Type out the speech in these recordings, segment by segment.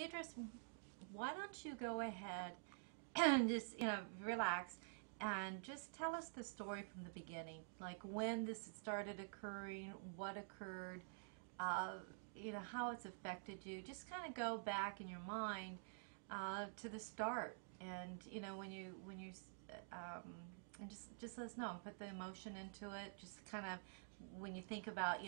Beatrice, why don't you go ahead and just, relax and just tell us the story from the beginning, like when this started occurring, what occurred, how it's affected you. Just kind of go back in your mind to the start, and and just let us know and put the emotion into it. Just kind of when you think about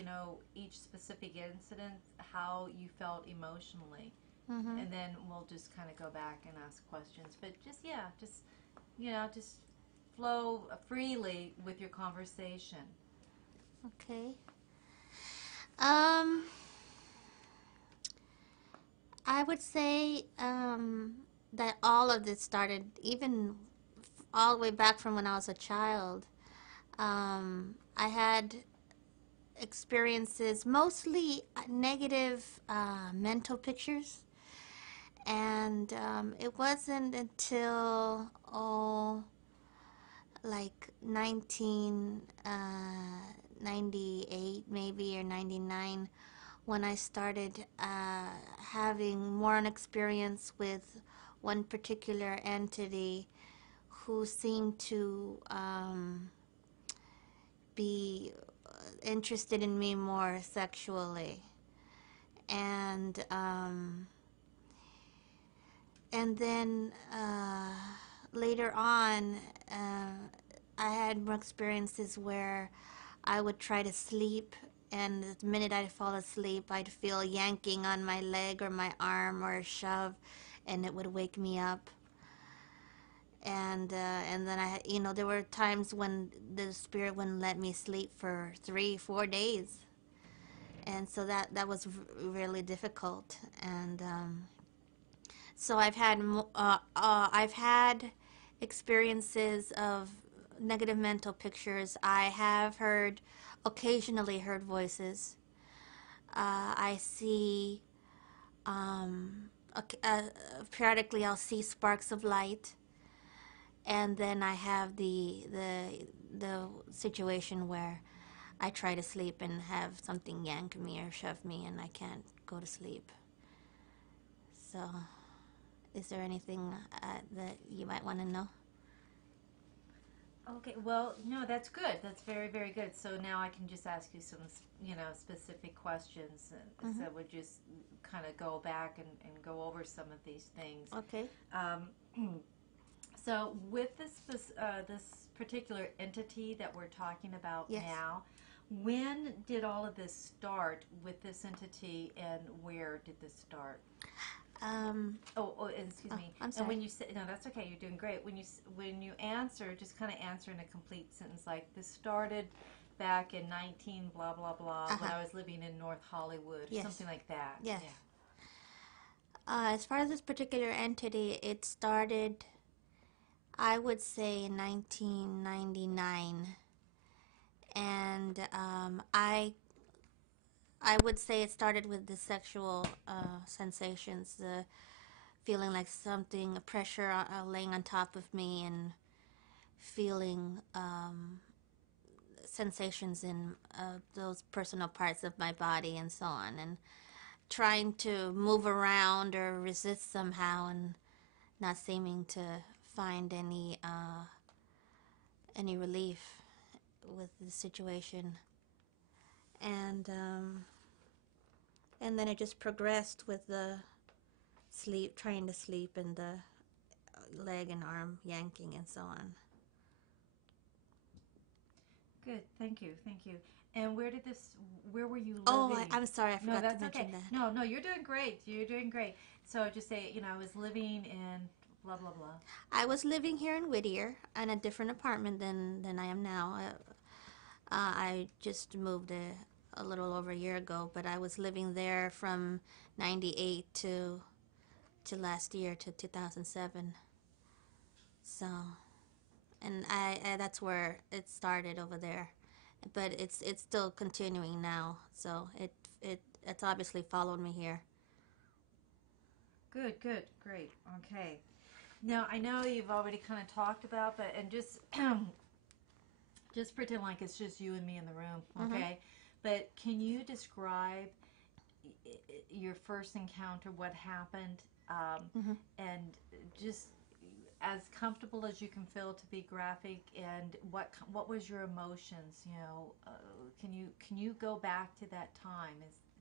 each specific incident, how you felt emotionally. And then we'll just kind of go back and ask questions. But just flow freely with your conversation. Okay. I would say that all of this started even all the way back from when I was a child. I had experiences, mostly negative mental pictures. And it wasn't until, like 1998 maybe, or 99, when I started having more an experience with one particular entity who seemed to be interested in me more sexually. And then later on, I had more experiences where I would try to sleep, and the minute I'd fall asleep, I'd feel yanking on my leg or my arm or a shove, and it would wake me up. And then there were times when the spirit wouldn't let me sleep for 3-4 days, and so that was really difficult. And so I've had experiences of negative mental pictures. I have occasionally heard voices. I see, periodically I'll see sparks of light, and then I have the situation where I try to sleep and have something yank me or shove me, and I can't go to sleep. So, is there anything that you might want to know? Okay, well, no, that's good. That's very, very good. So now I can just ask you some, specific questions. So we'll just kind of go back and go over some of these things. Okay. So with this particular entity that we're talking about now, when did all of this start with this entity, and where did this start? Excuse me. I'm sorry. And when you say, no, that's okay. You're doing great. When you answer, just kind of answer in a complete sentence, like this started back in 19 blah blah blah when I was living in North Hollywood, or something like that. Yes. Yeah. As far as this particular entity, it started, I would say, in 1999, and I would say it started with the sexual sensations, the feeling like something, a pressure laying on top of me, and feeling sensations in those personal parts of my body and so on, and trying to move around or resist somehow, and not seeming to find any relief with the situation. And then it just progressed with the trying to sleep, and the leg and arm yanking and so on. Good, thank you. And where were you living? Oh, I'm sorry, I forgot to mention that. No, you're doing great. So just say, I was living in blah, blah, blah. I was living here in Whittier in a different apartment than I am now. I just moved a little over a year ago, but I was living there from 98 to last year, to 2007. So, and I that's where it started, over there, but it's still continuing now. So it's obviously followed me here. Good, great, okay. Now I know you've already kind of talked about, but and just just pretend like it's just you and me in the room, okay? But can you describe your first encounter, what happened, Mm-hmm. and just as comfortable as you can feel to be graphic. And what was your emotions? Can you go back to that time?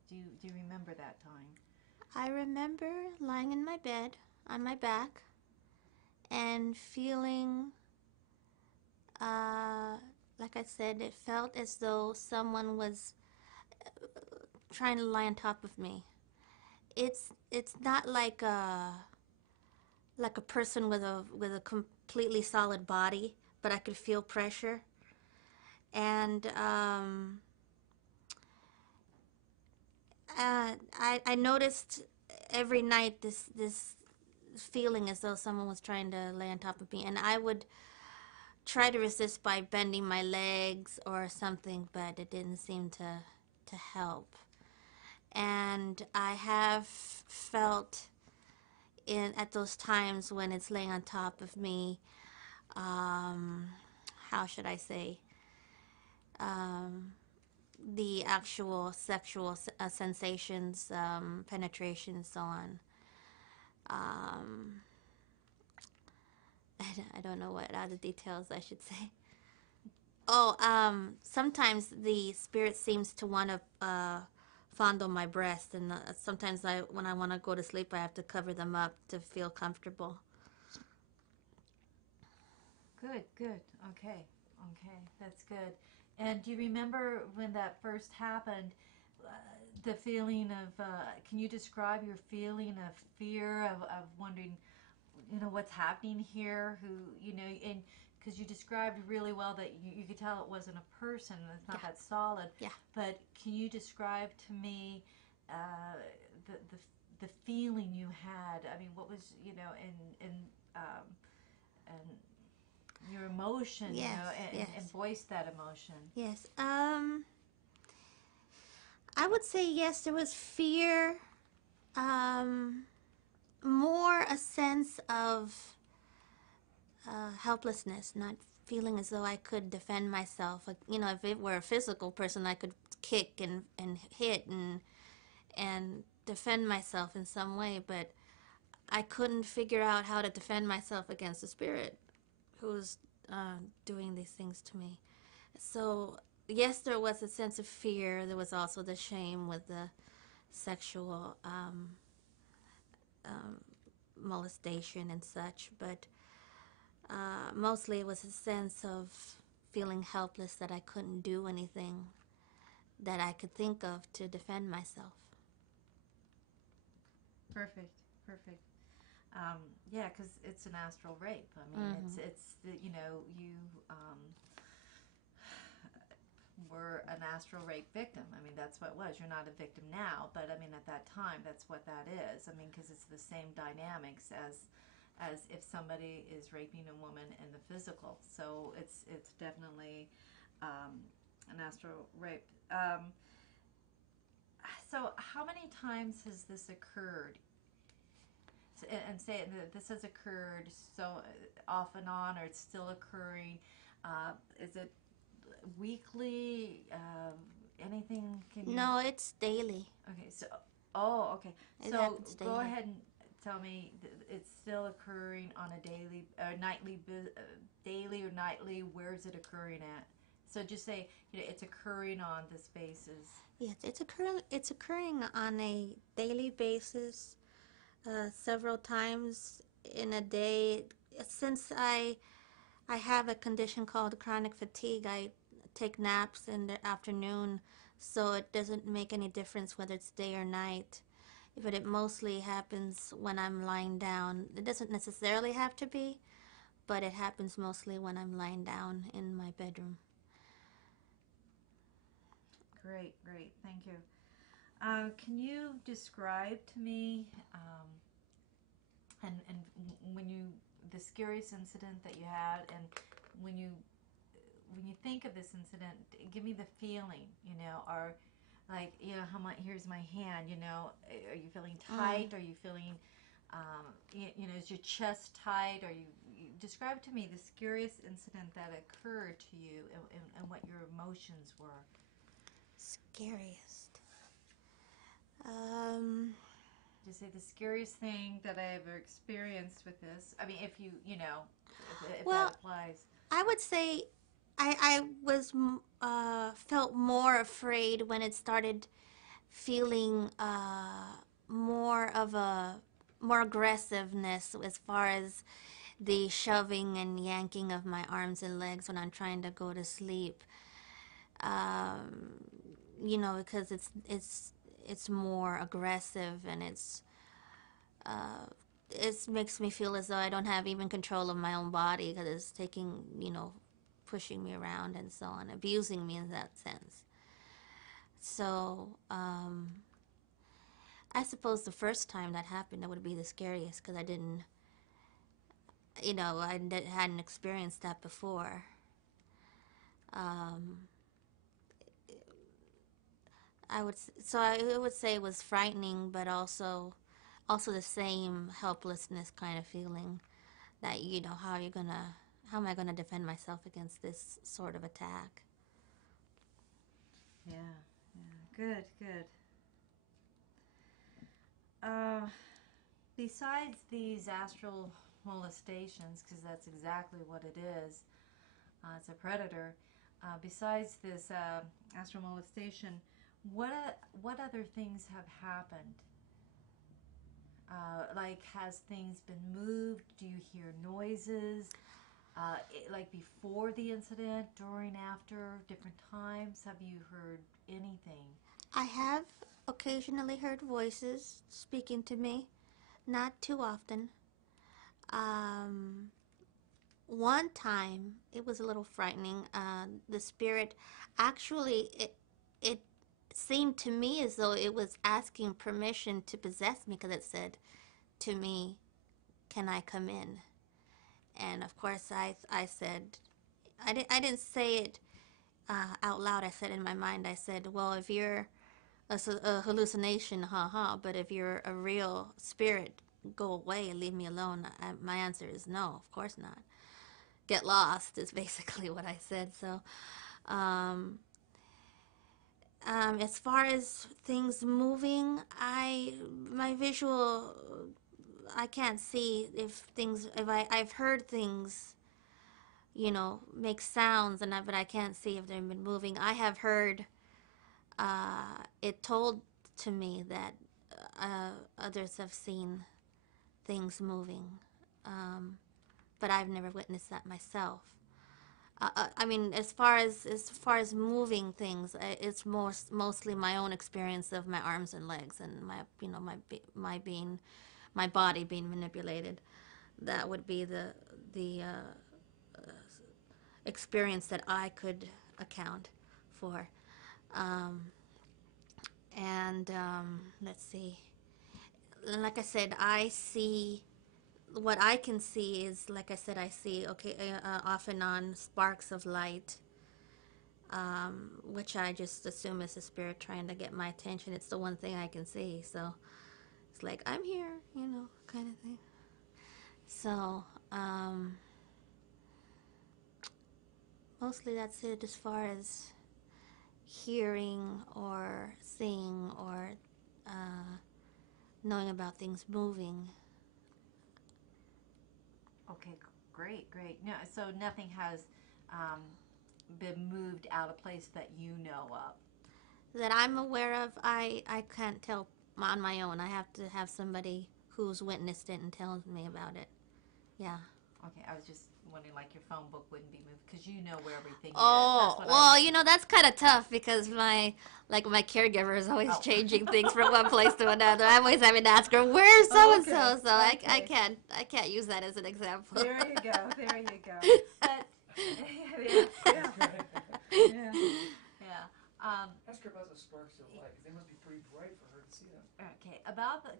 Do you remember that time? I remember lying in my bed on my back and feeling, uh, like I said, it felt as though someone was trying to lie on top of me. It's not like a person with a completely solid body, but I could feel pressure. And I noticed every night this feeling as though someone was trying to lay on top of me, and I would try to resist by bending my legs or something, but it didn't seem to help. And I have felt in at those times when it's laying on top of me, um, how should I say, um, the actual sexual sensations, penetration, and so on. Um, I don't know what other details I should say. Oh, sometimes the spirit seems to want to fondle my breast, and sometimes when I want to go to sleep, I have to cover them up to feel comfortable. Good, good. Okay, okay, that's good. And do you remember when that first happened? Uh, the feeling of, can you describe your feeling of fear, of wondering, what's happening here? And because you described really well that you could tell it wasn't a person, it's Yeah, not that solid. yeah. But can you describe to me uh, the, the, the feeling you had? I mean, what was, and your emotion, Yes, and yes, voice that emotion. yes. I would say yes. There was fear. Um, More a sense of helplessness, not feeling as though I could defend myself. Like, if it were a physical person, I could kick and hit and defend myself in some way, but I couldn't figure out how to defend myself against the spirit who's doing these things to me. So, yes, there was a sense of fear. There was also the shame with the sexual um, molestation and such, but mostly it was a sense of feeling helpless that I couldn't do anything that I could think of to defend myself. Perfect, perfect. Yeah, because it's an astral rape. I mean, Mm-hmm. it's you were an astral rape victim. I mean, that's what it was. You're not a victim now, but I mean, at that time, that's what that is. I mean, because it's the same dynamics as if somebody is raping a woman in the physical. So it's definitely an astral rape. So how many times has this occurred? And say that this has occurred so off and on, or it's still occurring. Is it weekly? Anything? Can you? No, it's daily. Okay, so okay. It So happens go daily. ahead and tell me it's still occurring on a daily, nightly, daily or nightly. Where's it occurring at? So just say it's occurring on this basis. Yes, it's occurring on a daily basis, several times in a day. Since I have a condition called chronic fatigue, I take naps in the afternoon, so it doesn't make any difference whether it's day or night. But it mostly happens when I'm lying down. It doesn't necessarily have to be, but it happens mostly when I'm lying down in my bedroom. Great, great. Thank you. Can you describe to me, and when you the scariest incident that you had, and when you when you think of this incident, give me the feeling, or like, how much, here's my hand, are you feeling Mm. tight? Are you feeling, is your chest tight? Are you describe to me the scariest incident that occurred to you, and what your emotions were. Scariest. Um, Just say the scariest thing that I ever experienced with this. I mean, if if that well, applies. I would say I was felt more afraid when it started feeling more of a more aggressiveness as far as the shoving and yanking of my arms and legs when I'm trying to go to sleep. Um, because it's more aggressive and uh, it makes me feel as though I don't have even control of my own body because it's taking, pushing me around and so on, abusing me in that sense. So, I suppose the first time that happened, that would be the scariest because I didn't, hadn't experienced that before. Um, I would say it was frightening, but also the same helplessness kind of feeling that how am I gonna defend myself against this sort of attack? Yeah, yeah. Good, good. Uh, Besides these astral molestations, because that's exactly what it is, it's a predator. Besides this astral molestation, what other things have happened? Like, has things been moved? Do you hear noises? Like before the incident, during, after, different times? Have you heard anything? I have occasionally heard voices speaking to me, not too often. Um, One time, it was a little frightening. The spirit actually, it seemed to me as though it was asking permission to possess me because it said to me, "Can I come in?" And of course, I said, I didn't say it out loud. I said in my mind, I said, "Well, if you're a hallucination, haha, but if you're a real spirit, go away and leave me alone." My answer is no, of course not. Get lost is basically what I said. So, um, as far as things moving, my visual, I can't see if I've heard things, make sounds, but I can't see if they've been moving. I have heard it told to me that others have seen things moving, but I've never witnessed that myself. I mean, as far as moving things, it's mostly my own experience of my arms and legs and my body being manipulated. That would be the experience that I could account for. Um, and let's see. Like I said, I see what I can see is, like I said, I see, okay, off and on sparks of light, which I just assume is the spirit trying to get my attention. It's the one thing I can see, so it's like, I'm here, kind of thing. So, mostly that's it as far as hearing or seeing or knowing about things moving. Okay, great, great. No, so nothing has um, been moved out of place that you know of. That I'm aware of, I can't tell on my own. I have to have somebody who's witnessed it and tells me about it. Yeah. Okay, I was just wondering, like, your phone book wouldn't be moved because you know where everything is. Oh, That's what well, I mean. that's kind of tough because my caregiver is always Oh. changing things from one place to another. I'm always having to ask her, "Where's so and so?" Okay, So I okay. can't use that as an example. There you go. There you go. But yeah, yeah, yeah. Ask her about the sparks of light. They must be pretty bright for her to see them. Okay.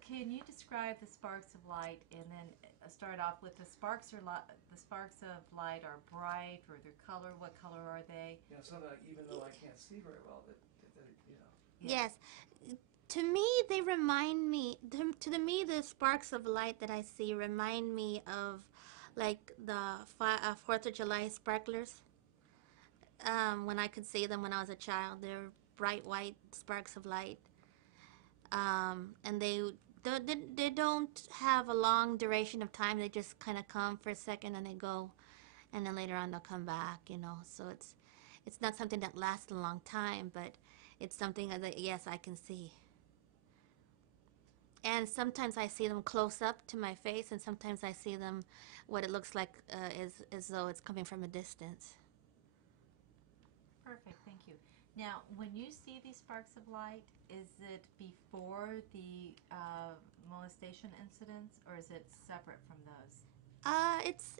Can you describe the sparks of light, and then start off with the sparks the sparks of light are bright, or their color? What color are they? So that even though I can't see very well, Yeah. Yes. To me, they remind me. To me, the sparks of light that I see remind me of, like the 4th of July sparklers. When I could see them when I was a child, they're bright white sparks of light. And they don't have a long duration of time. They just kind of come for a second and they go, and then later on they'll come back. So it's not something that lasts a long time, but it's something that, yes, I can see. And sometimes I see them close up to my face, and sometimes I see them what it looks like as though it's coming from a distance. Perfect, thank you. Now, when you see these sparks of light, is it before the molestation incidents, or is it separate from those?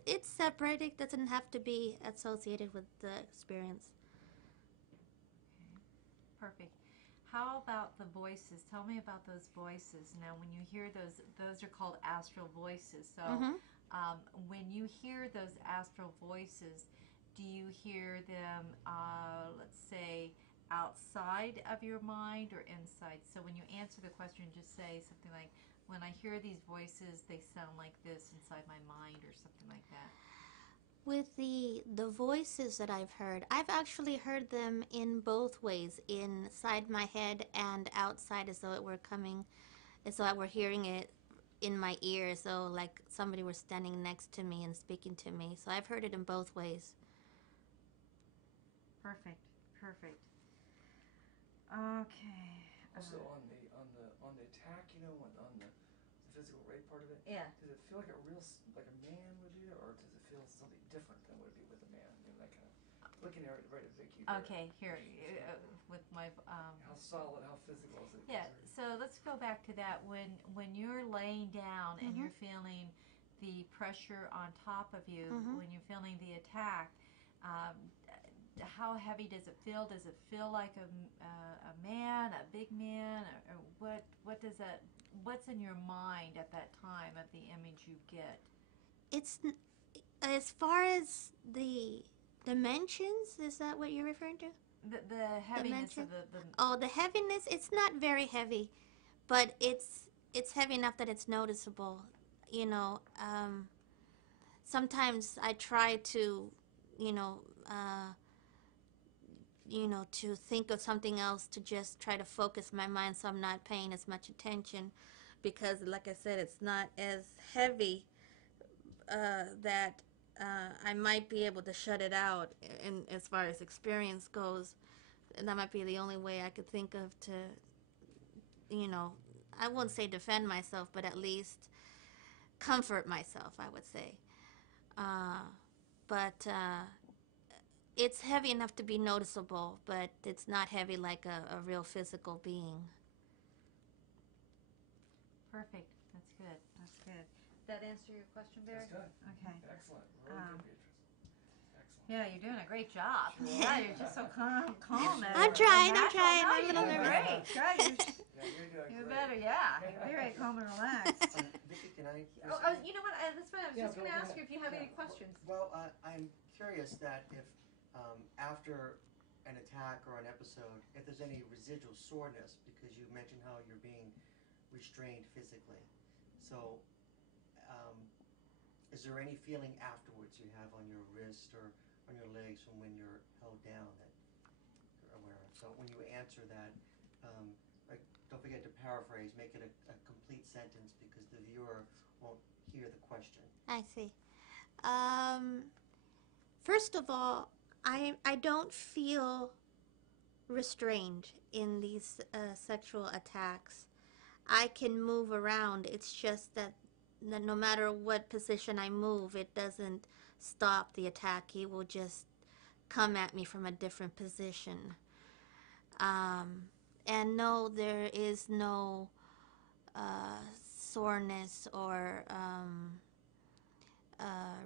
It's separate. It doesn't have to be associated with the experience. Okay, perfect. How about the voices? Tell me about those voices. Now, when you hear those are called astral voices. So, when you hear those astral voices, do you hear them, let's say, outside of your mind or inside? So when you answer the question, just say something like, when I hear these voices, they sound like this inside my mind, or something like that. With the voices that I've heard, I've actually heard them in both ways, inside my head and outside, as though it were coming, as though I were hearing it in my ear, as though like somebody were standing next to me and speaking to me. So I've heard it in both ways. Perfect, perfect. Okay. Also on the attack, on the physical rape part of it. Yeah. Does it feel like a man would do that, or does it feel something different than would it be with a man? That kind of looking at it right at Vicky. Okay, here with my. How solid, how physical is it? Yeah. So let's go back to that. When you're laying down and you're feeling the pressure on top of you, when you're feeling the attack. How heavy does it feel? Does it feel like a man, a big man, or what does that? What's in your mind at that time of the image you get? It's as far as the dimensions. Is that what you're referring to? The heaviness of the. Oh, the heaviness. It's not very heavy, but it's heavy enough that it's noticeable. Sometimes I try to, to think of something else, to just try to focus my mind so I'm not paying as much attention, because like I said, it's not as heavy that I might be able to shut it out. And as far as experience goes, that might be the only way I could think of to, I won't say defend myself, but at least comfort myself, I would say. But it's heavy enough to be noticeable, but it's not heavy like a real physical being. Perfect. That's good. That's good. That answer your question, Barry? That's good. Okay. Excellent. Really good, Beatriz. Excellent. Yeah, you're doing a great job. Yeah, you're just so calm. I'm trying. No, I'm a little you're nervous. great. You're doing You're great. better. Yeah, you're very calm and relaxed. Vicky, can I? You know what? That's what I was just going to ask you if you have any questions. Well, I'm curious that if after an attack or an episode, if there's any residual soreness, because you mentioned how you're being restrained physically. So, is there any feeling afterwards you have on your wrist or on your legs from when you're held down that you're aware of? So when you answer that, don't forget to paraphrase, make it a complete sentence, because the viewer won't hear the question. I see. First of all, I don't feel restrained in these sexual attacks. I can move around. It's just that no matter what position I move, it doesn't stop the attack. He will just come at me from a different position. And no, there is no soreness or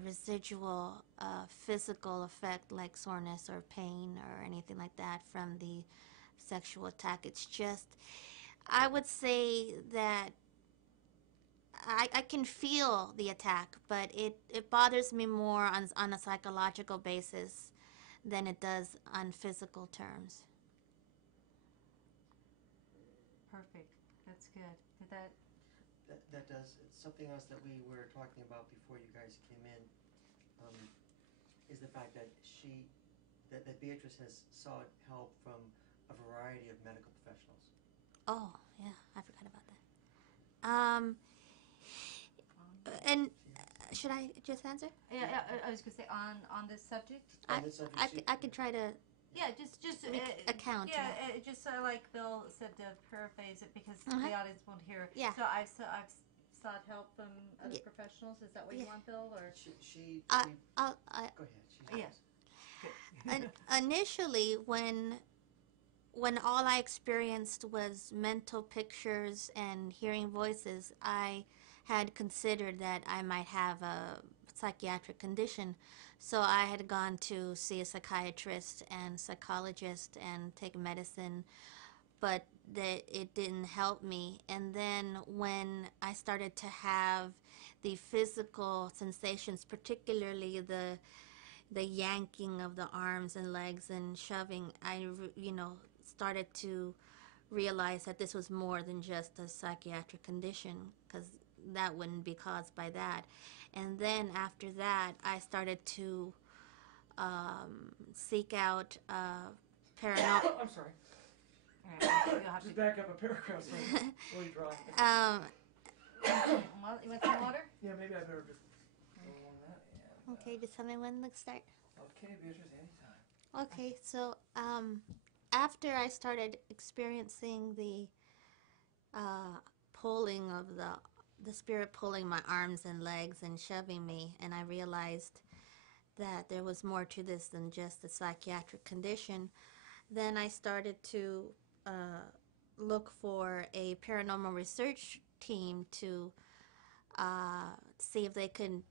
residual physical effect like soreness or pain or anything like that from the sexual attack. It's just, I would say that I can feel the attack, but it bothers me more on a psychological basis than it does on physical terms. Perfect. That's good. Did that? That does. It's something else that we were talking about before you guys came in, is the fact that that Beatriz has sought help from a variety of medical professionals. Oh, yeah, I forgot about that. And should I just answer? Yeah, I was gonna say on this subject. On this subject, I could try to Yeah, just account. Yeah, just like Bill said, to paraphrase it because the audience won't hear. Yeah. So I've sought help from other professionals. Is that what you want, Bill? Or she I'll, go ahead. Initially, when all I experienced was mental pictures and hearing voices, I had considered that I might have a psychiatric condition. So I had gone to see a psychiatrist and psychologist and take medicine, but that it didn't help me. And then when I started to have the physical sensations, particularly the yanking of the arms and legs and shoving, I started to realize that this was more than just a psychiatric condition, because that wouldn't be caused by that. And then after that, I started to seek out paranormal. I'm sorry. you'll have Just to. back up a paragraph so it's really dry. You want some water? Yeah, maybe I better just go on that. And, Okay, just tell me when to start. Okay, Beatriz, anytime. Okay, so after I started experiencing the pulling of the spirit pulling my arms and legs and shoving me, and I realized that there was more to this than just a psychiatric condition, then I started to look for a paranormal research team to see if they could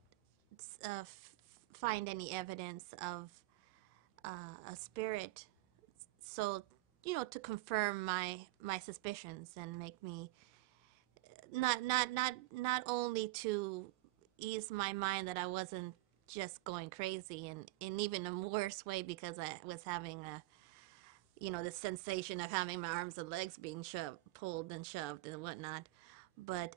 find any evidence of a spirit, so to confirm my suspicions and make me not only to ease my mind that I wasn't just going crazy, and in even a worse way, because I was having the sensation of having my arms and legs being pulled and shoved and whatnot, but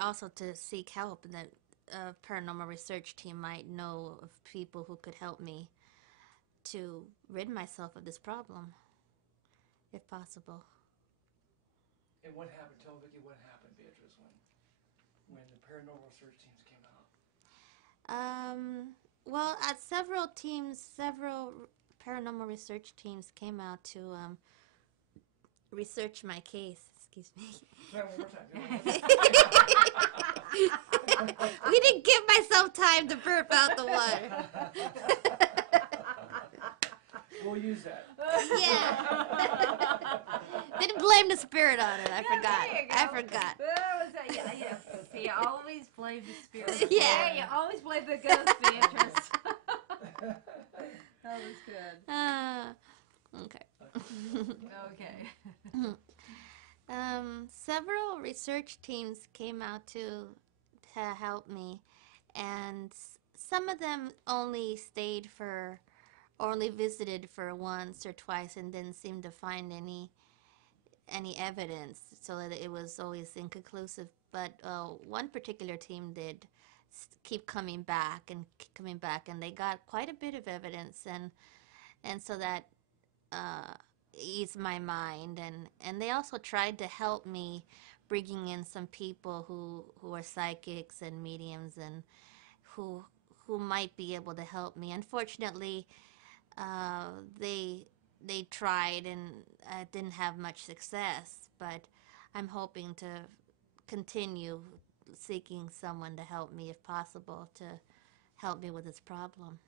also to seek help. That a paranormal research team might know of people who could help me to rid myself of this problem, if possible. And what happened? Tell Vicki what happened, Beatriz, when the paranormal research teams came out. Well, several paranormal research teams came out to research my case. Excuse me. Try it one more time. Do it one more time. We didn't give myself time to burp out the water. We'll use that. Yeah. Didn't blame the spirit on it. I forgot. There you go. I forgot. What was that? Yeah. See, you always blame the spirit. Yeah. You always blame the ghost, Beatrice. That was good. Okay. Okay. Several research teams came out to help me, and some of them only visited for once or twice and didn't seem to find any evidence, so that it was always inconclusive. But one particular team did keep coming back, and they got quite a bit of evidence, and so that eased my mind, and they also tried to help me, bringing in some people who are psychics and mediums, and who might be able to help me. Unfortunately, they tried, and didn't have much success, but I'm hoping to continue seeking someone to help me, if possible, to help me with this problem.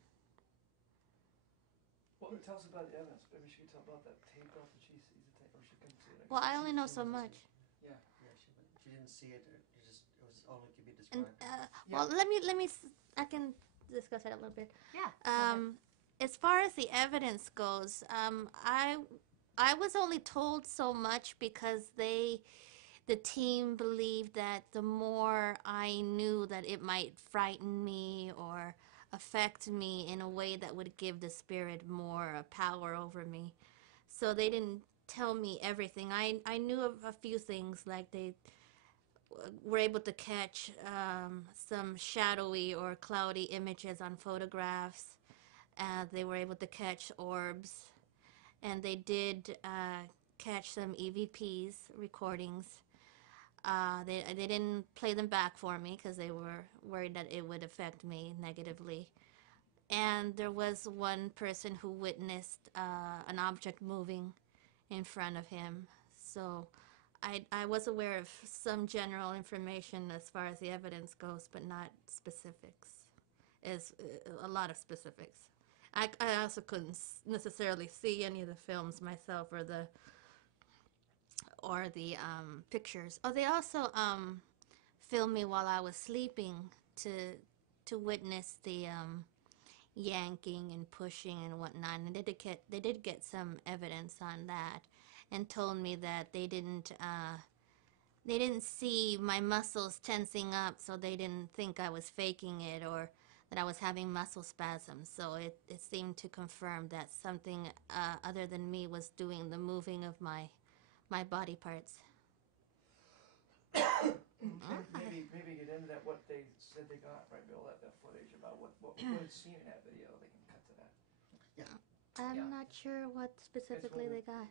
Well, tell us about the evidence. Maybe she could tell about that tape off that she sees the tape, or she couldn't see it. Well, I only know so much. Yeah. She didn't see it. It was only to be And described. well, I can discuss that a little bit. Yeah. As far as the evidence goes, I was only told so much because the team believed that the more I knew, that it might frighten me or affect me in a way that would give the spirit more power over me. So they didn't tell me everything. I knew of a few things, like they were able to catch some shadowy or cloudy images on photographs. They were able to catch orbs, and they did catch some EVPs recordings. They didn't play them back for me because they were worried that it would affect me negatively. And there was one person who witnessed an object moving in front of him. So I was aware of some general information as far as the evidence goes, but not specifics. Is a lot of specifics. I also couldn't necessarily see any of the films myself or the pictures. Oh, they also filmed me while I was sleeping to witness the yanking and pushing and whatnot. And they did get some evidence on that, and told me that they didn't see my muscles tensing up, so they didn't think I was faking it or that I was having muscle spasms. So it seemed to confirm that something other than me was doing the moving of my body parts. Maybe get into that, what they said they got, right, Bill, that footage about what was seen in that video. They can cut to that. I'm not sure what specifically they got.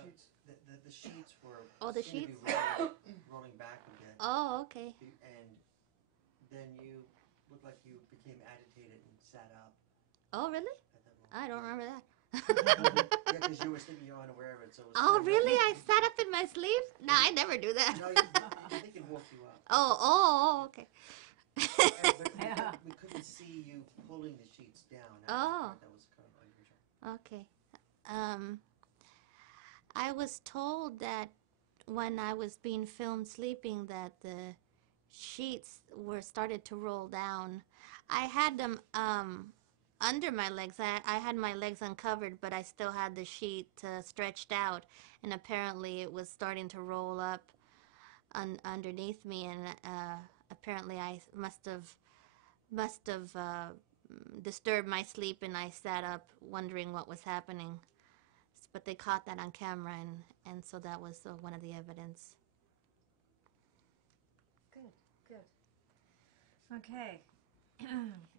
Sheets. The sheets were Oh, the seemed sheets? to be rolling back a bit. Oh, okay. And then you looked like you became agitated and sat up Oh, really? at that moment. I don't remember that. Yeah, because you were sleeping, you're unaware of it. So it was Oh, kind of- really? I sat up in my sleep? No, I never do that. No, I think it woke you up. Oh, okay. But we couldn't see you pulling the sheets down. Oh. That was kind of unusual. Okay. I was told that when I was being filmed sleeping that the sheets were started to roll down. I had them under my legs. I had my legs uncovered, but I still had the sheet stretched out, and apparently it was starting to roll up underneath me, and apparently I must have disturbed my sleep, and I sat up wondering what was happening. But they caught that on camera, and so that was one of the evidence. Good. Okay.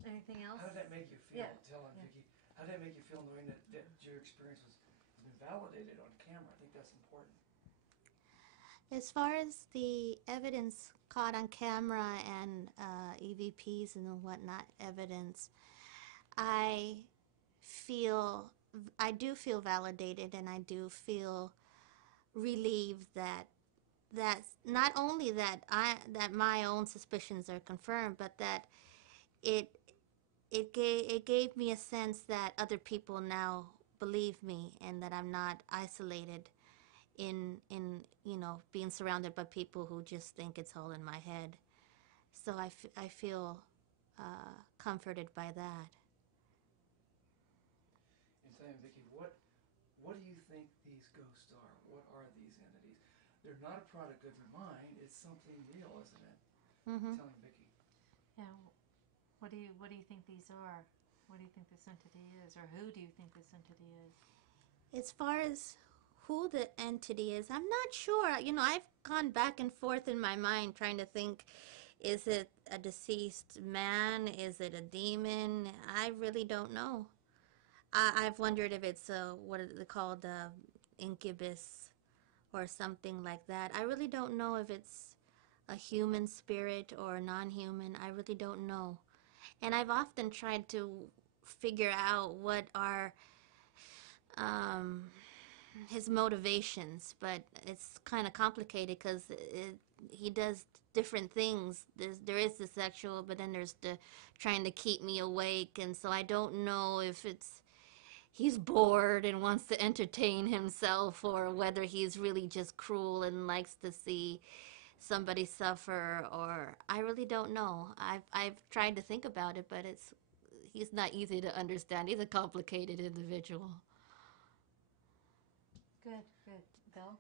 Anything else? How did that make you feel? Yeah. Tell him, Vicki. How did that make you feel knowing that your experience has been validated on camera? I think that's important. As far as the evidence caught on camera and EVPs and whatnot evidence, I do feel validated, and I do feel relieved that not only that my own suspicions are confirmed, but that it gave me a sense that other people now believe me, and that I'm not isolated in being surrounded by people who just think it's all in my head. So I feel comforted by that. And tell him, Vicki, what do you think these ghosts are? What are these entities? They're not a product of your mind. It's something real, isn't it? Mm-hmm. Tell him, Vicki. Yeah. What do you think these are? What do you think this entity is, or who do you think this entity is? As far as who the entity is, I'm not sure. I've gone back and forth in my mind trying to think, is it a deceased man? Is it a demon? I really don't know. I've wondered if it's what are they called, incubus or something like that. I really don't know if it's a human spirit or non-human. I really don't know. And I've often tried to figure out what are his motivations, but it's kind of complicated because he does different things. There is the sexual, but then there's the trying to keep me awake, and so I don't know if he's bored and wants to entertain himself, or whether he's really just cruel and likes to see somebody suffer, or I really don't know. I've tried to think about it, but he's not easy to understand. He's a complicated individual. Good. Bill?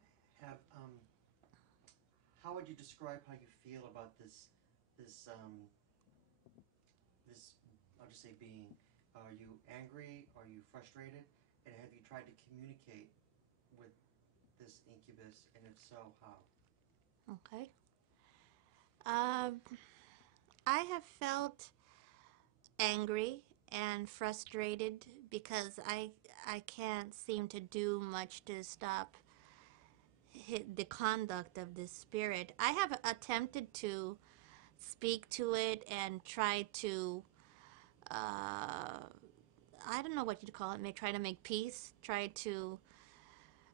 How would you describe how you feel about this I'll just say being? Are you angry? Are you frustrated? And have you tried to communicate with this incubus? And if so, how? Okay. I have felt angry and frustrated because I can't seem to do much to stop the conduct of this spirit. I have attempted to speak to it and try to, I don't know what you'd call it, may try to make peace, try to,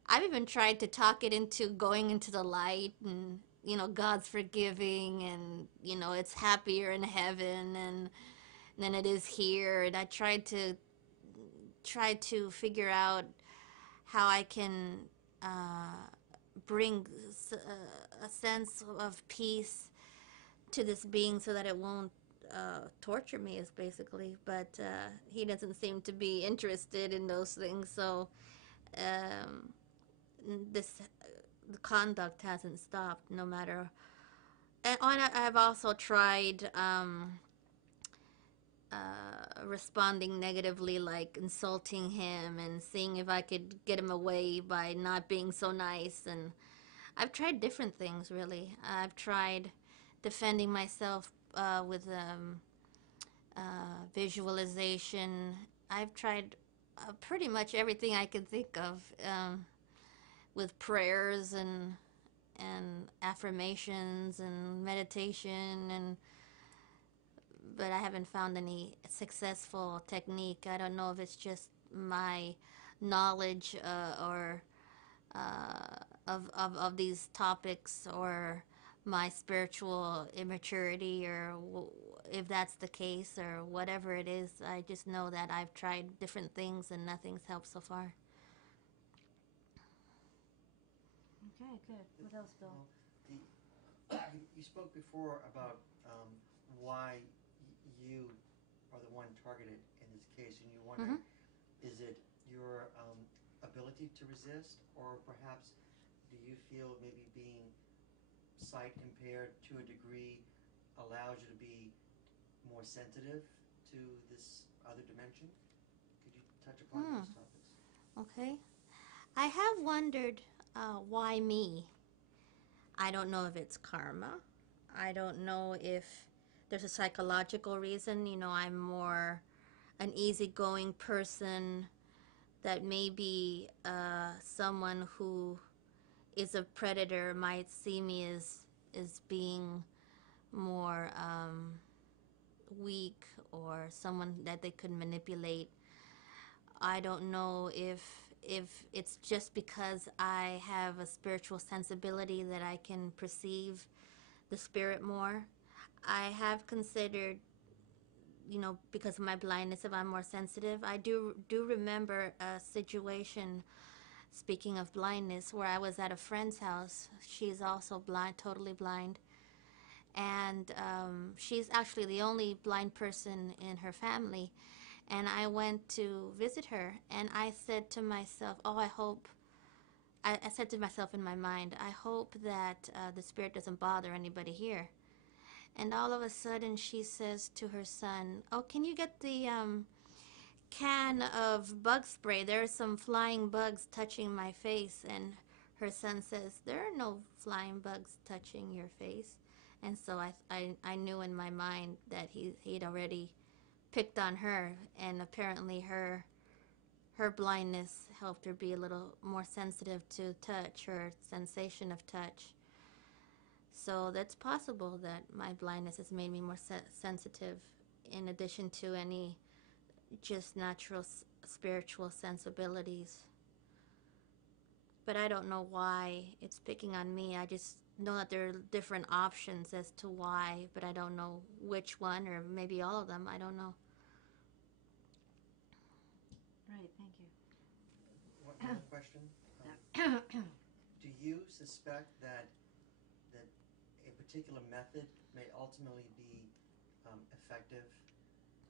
I've even tried to talk it into going into the light and, God's forgiving and, it's happier in heaven and than it is here. And I tried to figure out how I can bring a sense of peace to this being so that it won't torture me, is basically. But he doesn't seem to be interested in those things. So um, this the conduct hasn't stopped, no matter. And I've also tried responding negatively, like insulting him and seeing if I could get him away by not being so nice. And I've tried different things, really. I've tried defending myself with visualization. I've tried pretty much everything I could think of with prayers and affirmations and meditation, but I haven't found any successful technique. I don't know if it's just my knowledge or of these topics, or my spiritual immaturity, or if that's the case, or whatever it is. I just know that I've tried different things and nothing's helped so far. Okay, good. What else, Bill? Well, you spoke before about why you are the one targeted in this case, and you wonder, is it your ability to resist, or perhaps do you feel maybe being sight impaired to a degree allows you to be more sensitive to this other dimension? Could you touch upon those topics? Okay. I have wondered why me? I don't know if it's karma. I don't know if there's a psychological reason. I'm more an easygoing person that maybe someone who is a predator might see me as being more weak, or someone that they could manipulate. I don't know if it's just because I have a spiritual sensibility that I can perceive the spirit more. I have considered, because of my blindness, if I'm more sensitive. I do remember a situation, speaking of blindness, where I was at a friend's house. She's also blind, totally blind. And she's actually the only blind person in her family. And I went to visit her, and I said to myself, I said to myself in my mind, I hope that the spirit doesn't bother anybody here. And all of a sudden she says to her son, oh, can you get the can of bug spray? There are some flying bugs touching my face. And her son says, there are no flying bugs touching your face. And so I knew in my mind that he'd already picked on her, and apparently her blindness helped her be a little more sensitive to touch, her sensation of touch. So that's possible that my blindness has made me more sensitive, in addition to any just natural spiritual sensibilities. But I don't know why it's picking on me. I just know that there are different options as to why, but I don't know which one, or maybe all of them. I don't know. Right, thank you. One more question. Do you suspect that a particular method may ultimately be effective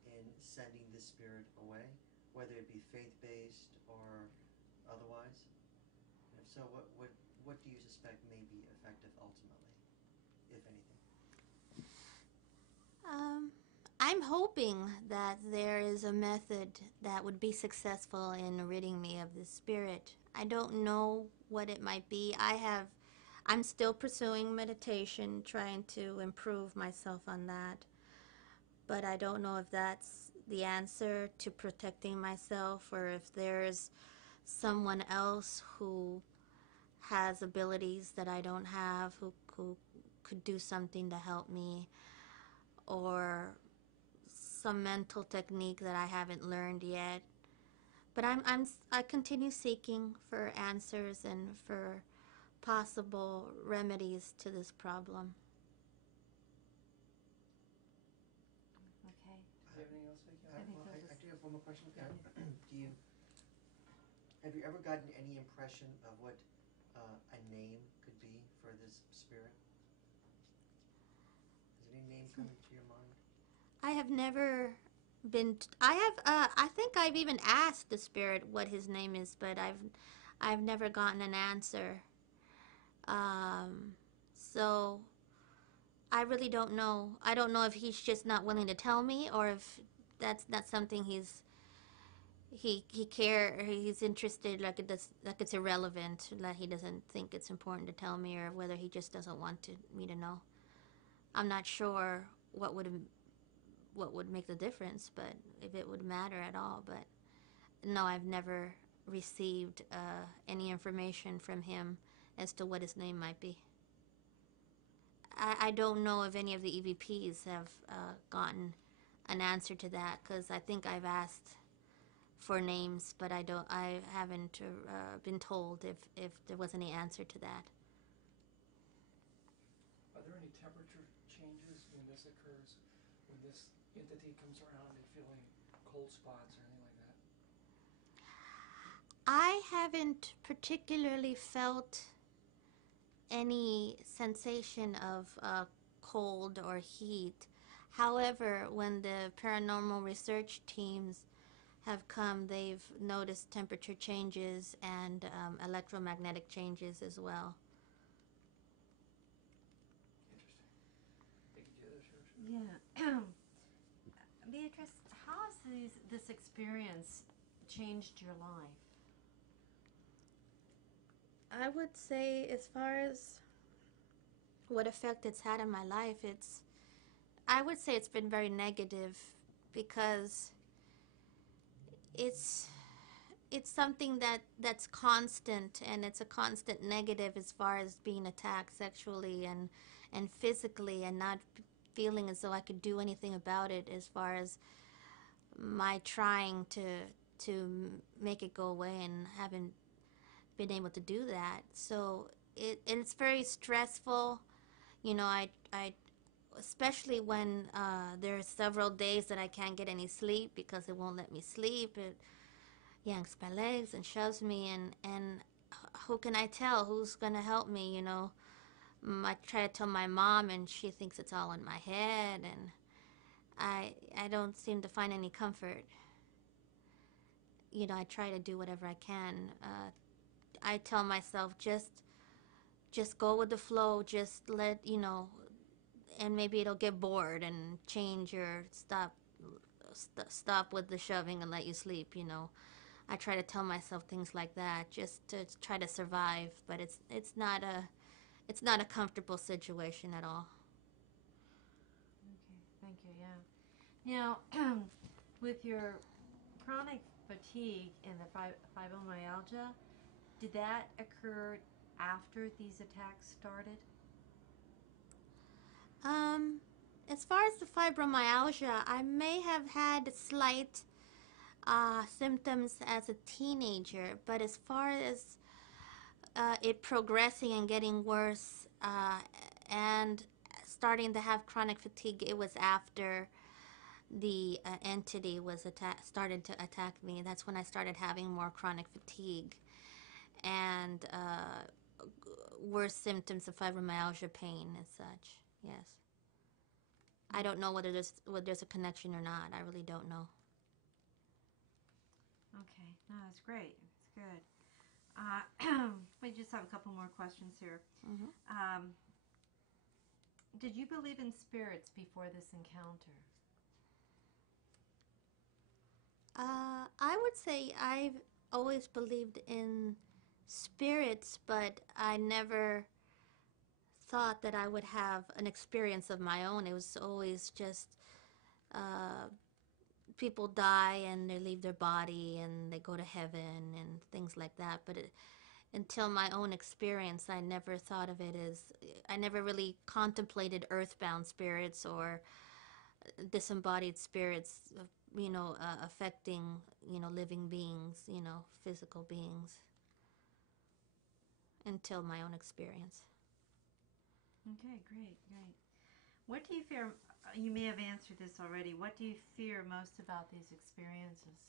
in sending this spirit away, whether it be faith-based or otherwise? And if so, what do you suspect may be effective ultimately, if anything? I'm hoping that there is a method that would be successful in ridding me of the spirit. I don't know what it might be. I'm still pursuing meditation, trying to improve myself on that. But I don't know if that's the answer to protecting myself, or if there's someone else who has abilities that I don't have, who could do something to help me, or some mental technique that I haven't learned yet. But I continue seeking for answers and for possible remedies to this problem. Okay. Do you have anything else, Vicki? I think Well, that I was- do have one more question. Yeah. Have you ever gotten any impression of what a name could be for this spirit? Has any name come into your mind? I have never been. I have. I think I've even asked the spirit what his name is, but I've never gotten an answer. So I really don't know. I don't know if he's just not willing to tell me, or if that's not something he's interested, like it's irrelevant, that he doesn't think it's important to tell me, or whether he just doesn't want me to know. I'm not sure what would make the difference, but if it would matter at all. But no, I've never received any information from him as to what his name might be. I don't know if any of the EVPs have gotten an answer to that, because I think I've asked for names, but I haven't been told if there was any answer to that. Are there any temperature changes when this occurs, when this entity comes around and feeling cold spots or anything like that? I haven't particularly felt any sensation of cold or heat. However, when the paranormal research teams have come, they've noticed temperature changes and electromagnetic changes as well. Interesting. Thank you, Judge. Yeah. Beatrice, how has this experience changed your life? I would say, as far as what effect it's had on my life, I would say it's been very negative, because it's something that's constant, and it's a constant negative as far as being attacked sexually and physically, and not feeling as though I could do anything about it, as far as my trying to make it go away, and haven't been able to do that. So it's very stressful. I especially when there are several days that I can't get any sleep because it won't let me sleep. It yanks my legs and shoves me, and who can I tell? Who's going to help me? I try to tell my mom, and she thinks it's all in my head, and I don't seem to find any comfort. I try to do whatever I can. I tell myself, just go with the flow, just let, and maybe it'll get bored and change, or stop with the shoving and let you sleep. I try to tell myself things like that, just to try to survive, but it's not a comfortable situation at all. Okay, thank you. Yeah. Now, with your chronic fatigue and the fibromyalgia, did that occur after these attacks started? As far as the fibromyalgia, I may have had slight symptoms as a teenager, but as far as it progressing and getting worse, and starting to have chronic fatigue, it was after the entity started to attack me. That's when I started having more chronic fatigue and worse symptoms of fibromyalgia, pain and such. Yes. I don't know whether there's a connection or not. I really don't know. Okay, no, that's great. That's good. We just have a couple more questions here. Mm-hmm. Did you believe in spirits before this encounter? I would say I've always believed in spirits, but I never thought that I would have an experience of my own. It was always just people die and they leave their body and they go to heaven and things like that. But until my own experience, I never thought of it as, I never really contemplated earthbound spirits or disembodied spirits, affecting, living beings, physical beings, until my own experience. Okay, great. What do you fear? You may have answered this already. What do you fear most about these experiences?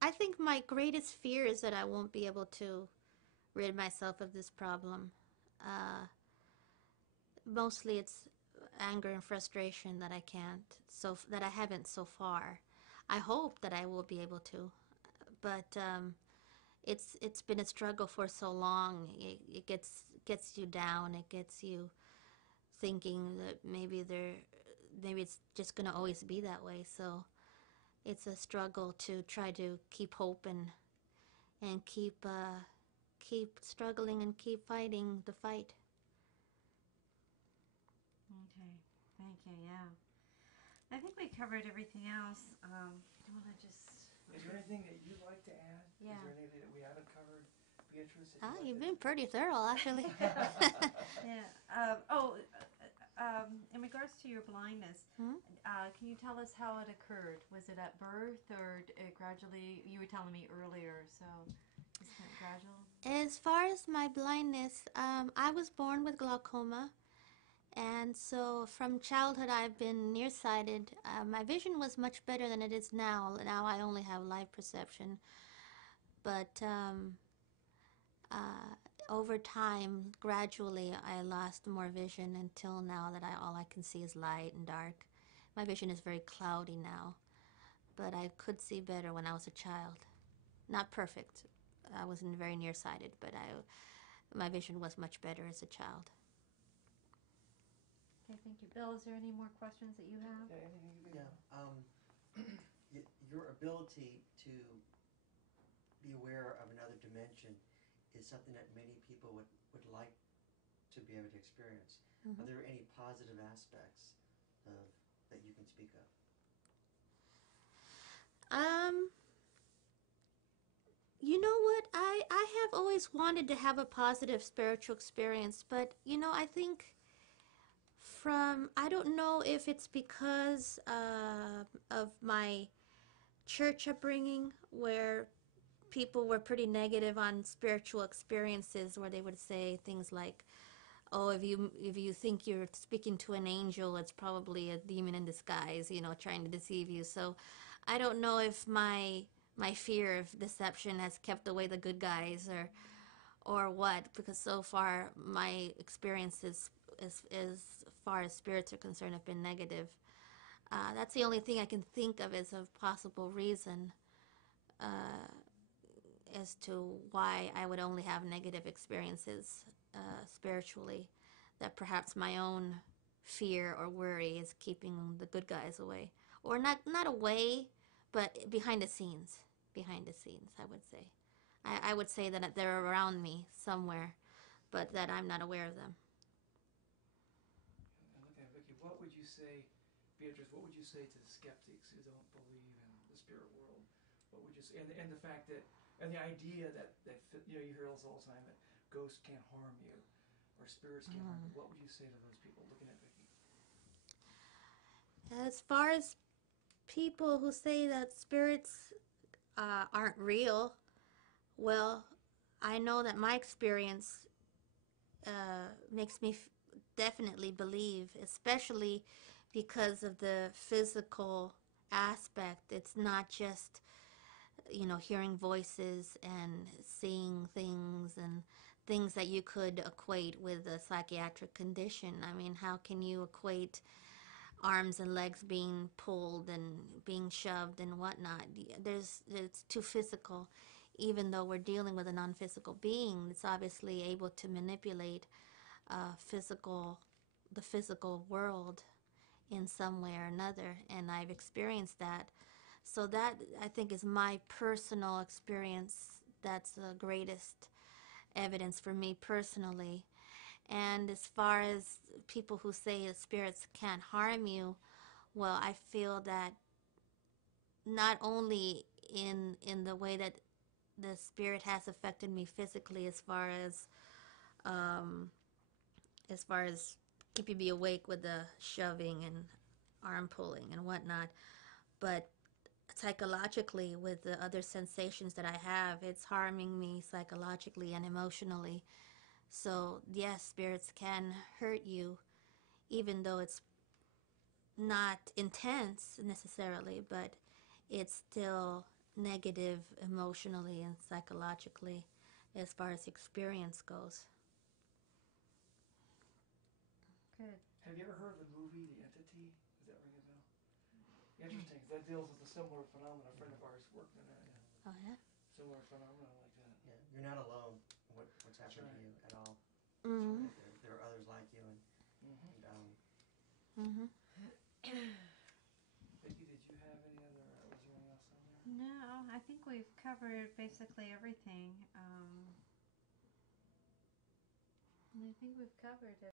I think my greatest fear is that I won't be able to rid myself of this problem. Mostly it's anger and frustration that I can't, that I haven't so far. I hope that I will be able to, but it's been a struggle for so long. It gets you down. It gets you thinking that maybe it's just gonna always be that way. So it's a struggle to try to keep hope and keep struggling and keep fighting the fight. Okay, thank you. Yeah, I think we covered everything else. You want to just? Is there anything that you'd like to add? Yeah. Is there anything that we haven't covered, Beatriz? You've been pretty thorough, actually. Yeah. In regards to your blindness, can you tell us how it occurred? Was it at birth or gradually? You were telling me earlier, so is it gradual? As far as my blindness, I was born with glaucoma, and so from childhood I've been nearsighted. My vision was much better than it is now. Now I only have light perception, but over time, gradually, I lost more vision until now that all I can see is light and dark. My vision is very cloudy now, but I could see better when I was a child. Not perfect. I wasn't very nearsighted, but my vision was much better as a child. Okay, thank you. Bill, is there any more questions that you have? Yeah, anything you can Your ability to be aware of another dimension is something that many people would like to be able to experience. Mm-hmm. Are there any positive aspects that you can speak of? You know what? I have always wanted to have a positive spiritual experience, but I think I don't know if it's because of my church upbringing, where people were pretty negative on spiritual experiences, where they would say things like, oh, if you think you're speaking to an angel, it's probably a demon in disguise, trying to deceive you. So I don't know if my fear of deception has kept away the good guys or what, because so far my experiences as far as spirits are concerned have been negative. That's the only thing I can think of as a possible reason as to why I would only have negative experiences spiritually, that perhaps my own fear or worry is keeping the good guys away, or not away, but behind the scenes, I would say. I would say that they're around me somewhere, but that I'm not aware of them. And looking at Vicky, what would you say, Beatriz, what would you say to the skeptics who don't believe in the spirit world? What would you say, and the fact that, and the idea that you hear this all the time, that ghosts can't harm you, or spirits can't harm you. What would you say to those people? Looking at Vicky. As far as people who say that spirits aren't real, well, I know that my experience makes me definitely believe, especially because of the physical aspect. It's not just hearing voices and seeing things and things that you could equate with a psychiatric condition. I mean, how can you equate arms and legs being pulled and being shoved and whatnot? It's too physical. Even though we're dealing with a non-physical being, it's obviously able to manipulate the physical world in some way or another, and I've experienced that. So that, I think, is my personal experience. That's the greatest evidence for me personally. And as far as people who say that spirits can't harm you, well, I feel that not only in the way that the spirit has affected me physically um, as far as keeping me awake with the shoving and arm pulling and whatnot. But psychologically, with the other sensations that I have, it's harming me psychologically and emotionally. So, yes, spirits can hurt you, even though it's not intense necessarily, but it's still negative emotionally and psychologically as far as experience goes. Good. Have you ever heard of the movie The Entity? Does that ring a bell? Interesting. That deals with a similar phenomenon. A friend of ours worked in that. Oh, yeah? Similar phenomenon like that. Yeah, you're not alone in what's happening right. to you at all. Mm-hmm. There are others like you, and Mm-hmm. Vicky, did you have any other? Was there anything else on there? No, I think we've covered basically everything. I think we've covered it.